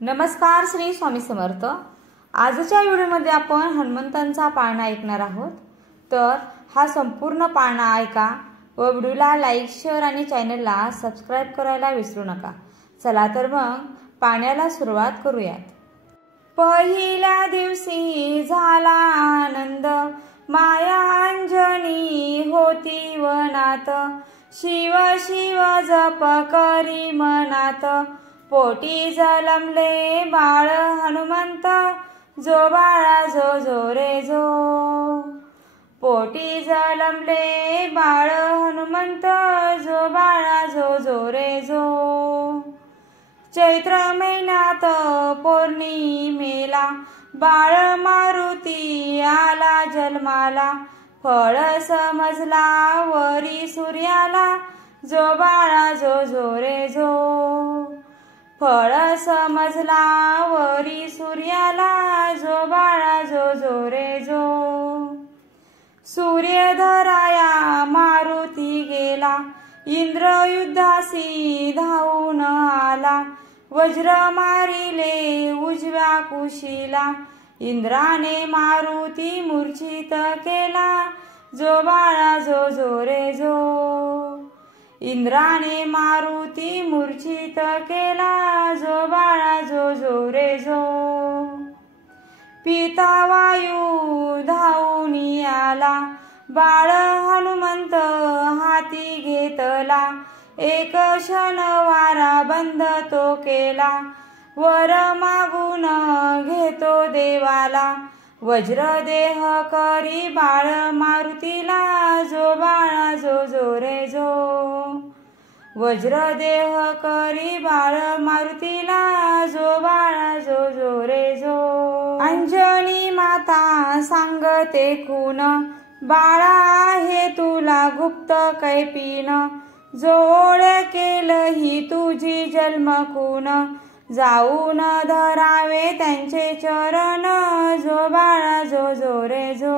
नमस्कार, श्री स्वामी समर्थ। आजच्या व्हिडिओमध्ये आपण हनुमंतांचा पाळणा ऐकणार आहोत। तर हा संपूर्ण पाळणा ऐका व व्हिडिओला लाईक, शेअर आणि चॅनलला सबस्क्राइब करायला विसरू नका। चला तर मग पाळण्याला सुरुवात करूयात। पहिल्या दिवशी झाला आनंद, माया अंजनी होती वनात। शिव शिव जप करी मनात, पोटी जलमले बाळ हनुमंत। जो बाळा जो जो रे जो, पोटी जलमले बाळ हनुमंत। जो बाळा जो जो रे जो। चैत्र महिन्यात पौर्णिमेला बाळ मारुती आला जन्माला। फळ समजला वरी सूर्याला, जो बाळा जो जो रे जो। फळ समजला वरी सूर्याला, जो बाळा जो जो रे जो। सूर्य धराया मारुती गेला, इंद्र युद्धासी धावून आला। वज्र मारिले उजव्या कुशीला, इंद्राने मारुती मूर्छित केला। जो बाळा जो जो रे जो। इंद्राने मारुती मूर्छित केला, जो बाळा जो जो रे जो। पिता वायू धावून आला, बाळ हनुमंत हाती घेतला। एक क्षण वारा बंद तो केला, वर मागून घेतो देवाला। वज्र देह करी बाळ मारुतीला, जो बाळा जो जो रे जो। वज्र देह करी बाळ मारुतीला, जो बाळा जो जो रे जो। अंजनी माता सांगते खून, बाळा आहे तुला गुप्त कैपीन। जो ओळखेल ही तुझी जन्म खून, जाऊन धरावे त्यांचे चरण। जो बाळा जो जो रे जो।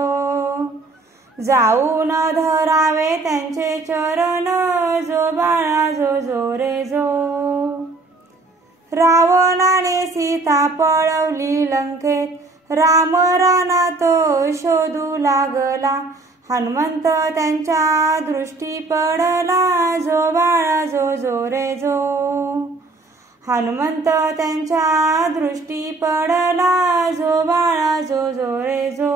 जाऊन धरावे त्यांचे चरण, जो बाळा जो जो रे जो। रावणाने सीता पळवली लंकेत, राम रानात शोधू लागला। हनुमंत त्यांच्या दृष्टी पडला, जो बाळा जो जो रे जो। हनुमंत त्यांच्या दृष्टी पडला, जो बाळा जो जो रे जो।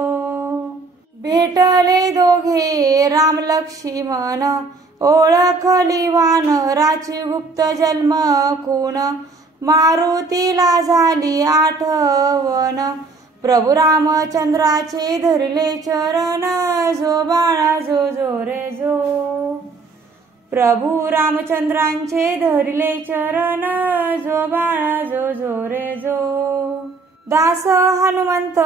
भेटले दोघे राम लक्ष्मण, ओळखली वानराची गुप्त जन्म खून। मारुतीला झाली आठवण, प्रभू रामचंद्राचे धरले चरण। जो बाळा जो जो रे जो। प्रभू रामचंद्रांचे धरले चरण, जो बाळा जो जो रे जो। दास हनुमंत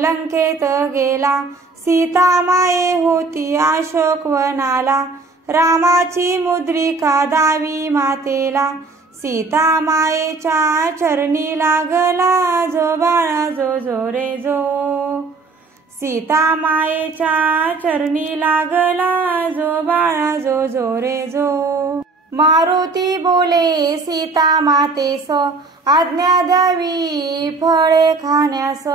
लंकेत गेला, सीता माये होती अशोकवनाला। रामाची मुद्रिका दावी मातेला, सीता मायेच्या चरणी लागला। जो बाळा जो जो रे जो। सीता मायेच्या चरणी लागला, जो बाळा जो जो रे जो। मारुती बोले सीता मातेस, आज्ञा द्यावी फळे खाण्यास।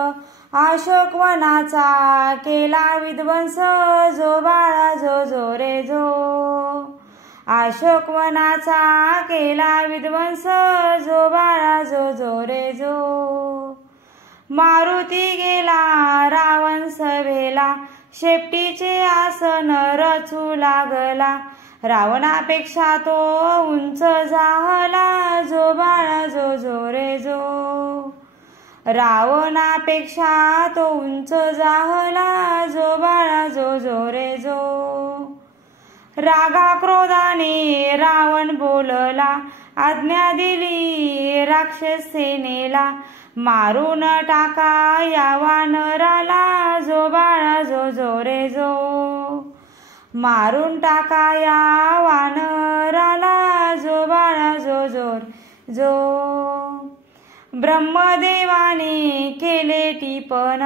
अशोकवनाचा केला विध्वंस, जो बाळा जो जो रे जो। अशोकवनाचा केला विध्वंस, जो बाळा जो जो रे जो। मारुती गेला रावण सभेला, शेपटीचे आसन रचू लागला। रावणापेक्षा तो उंच झाला, जो बाळा जो जो रे जो। रावणापेक्षा तो उंच झाला, जो बाळा जो जो रे जो। रागा क्रोधाने रावण बोलला, आज्ञा दिली राक्षस सेनेला। मारून टाका या वानराला, जो बाळा जो जो रे जो। मारून टाका या वानराला, जो बाळा जो जो जो। ब्रह्मदेवाने केले टिपण,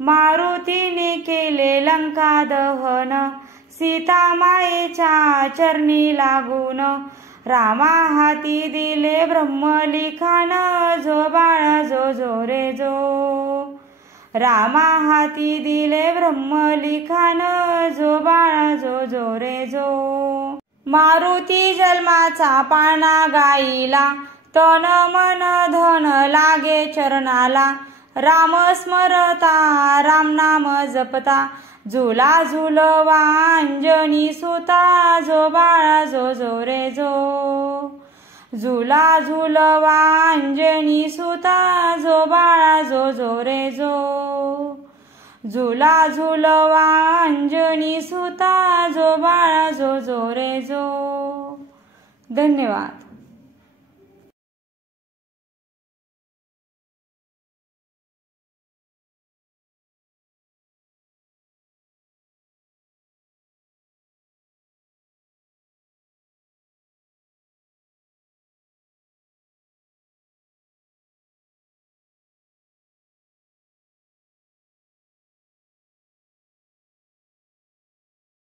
मारुतीने केले लंका दहन। सीता मायेच्या चरणी लागून, रामा हाती दिले ब्रह्मलिखान। जो बाळा जो रे जो। रामा हाती दिले ब्रह्मलिखान, जो बाळा जो रे जो। मारुती जन्माचा पाळणा गाईला, तन मन धन लागे चरणाला। राम स्मरता राम नाम जपता, झुला झुलवा अंजनी सुता, जो बाळा जो रे जो। झुला झुलवा अंजनी सुता, जो बाळा जो रे जो। झुला झुलवा अंजनी सुता, जो बाळा जो रे जो। धन्यवाद।